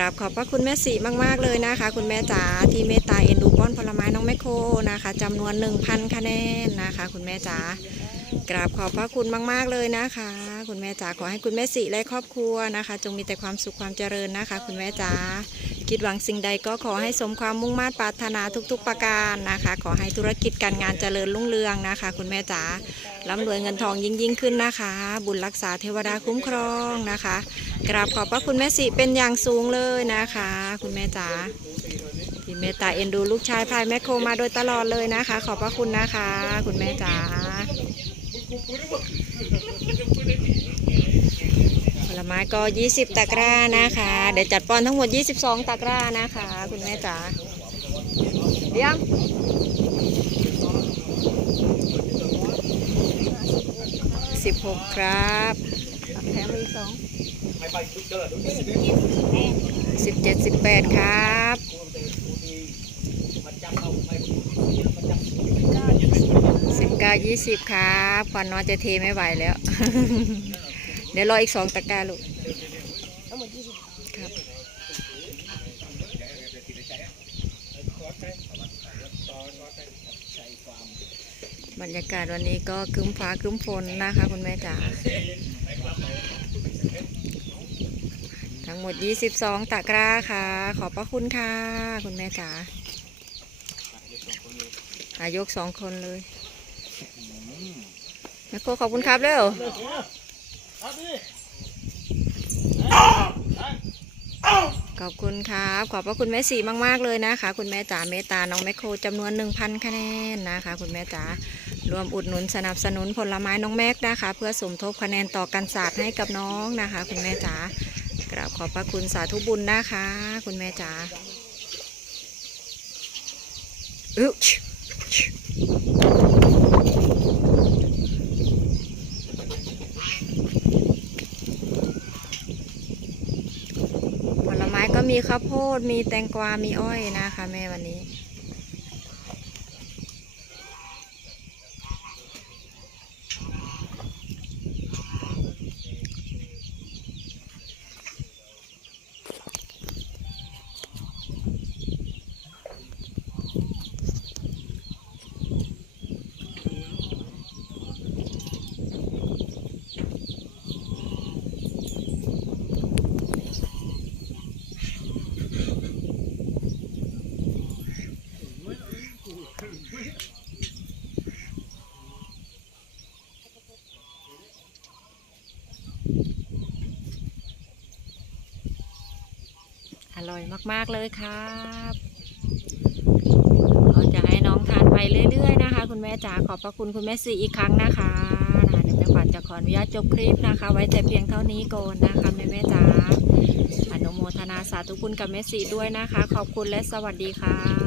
ราบขอบพระคุณแม่สีมาก ๆ เลยนะคะ คุณแม่จ๋าที่เมตตาเอ็นดูป้อนผลไม้น้องแมคโครนะคะจำนวน 1,000 คะแนนนะคะ คุณแม่จ๋ากราบขอบพระคุณมาก ๆ เลยนะคะ คุณแม่จ๋าขอให้คุณแม่สีและครอบครัวนะคะ จงมีแต่ความสุขความเจริญนะคะ คุณแม่จ๋า คิดหวังสิ่งใดก็ขอให้สมความมุ่งมา่ปรารถนาทุกๆประการนะคะ ขอให้ธุรกิจการงานเจริญรุ่งเรืองนะคะ คุณแม่จ๋าร่ำรวยเงินทองยิ่งยิ่งขึ้นนะคะ บุญรักษาเทวดาคุ้มครองนะคะ กราบขอบพระคุณแม่สิเป็นอย่างสูงเลยนะคะ คุณแม่จ๋าที่เมตตาเอ็นดูลูกชายพายแม่โคมาโดยตลอดเลยนะคะ ขอบพระคุณนะคะ คุณแม่จ๋า ลไม้ก็ 20 ตะกร้านะคะ เดี๋ยวจัดป้อนทั้งหมด 22 ตะกร้านะคะ คุณแม่จ๋าเลี้ยงสิบหกครับแถมอีกสองสิบเจ็ดสิบแปดครับสิบเก้ายี่สิบครับก่อนนอนจะเทไม่ไหวแล้ว เดี๋ยวรออีกสองตะกร้าลูกครับบรรยากาศวันนี้ก็ครึ้มฟ้าครึ้มฝนนะคะคุณแม่จ๋าทั้งหมด 22 ตะกร้าค่ะ ขอบพระคุณค่ะ คุณแม่จ๋าอายกสองคนเลยแม่โคขอบคุณครับเร็ว ขอบคุณครับ ขอบพระคุณแม่สีมาก ๆ เลยนะคะ คุณแม่จ๋าเมตตา น้องแมคโครจำนวน 1,000 คะแนนนะคะ คุณแม่จ๋ารวมอุดหนุนสนับสนุนผลไม้น้องแม็กนะคะ เพื่อสมทบคะแนนต่อกันศาสตร์ให้กับน้องนะคะ คุณแม่จ๋ากราบขอบพระคุณสาธุบุญนะคะ คุณแม่จ๋าอึ๊ชผลไมีข้าวโพดมีแตงกวา มีอ้อยนะคะ แม่วันนี้ อร่อยมาก ๆ เลยครับก็จะให้น้องทานไปเรื่อย ๆ นะคะ คุณแม่จ๋าขอบพระคุณคุณแม่สีอีกครั้งนะคะนะเดี๋ยวแม่ขวัญจะขออนุญาตจบคลิปนะคะ ไว้แต่เพียงเท่านี้ก่อนนะคะแม่แม่จ๋าอนุโมทนาสาธุคุณกับแม่สีด้วยนะคะ ขอบคุณและสวัสดีค่ะ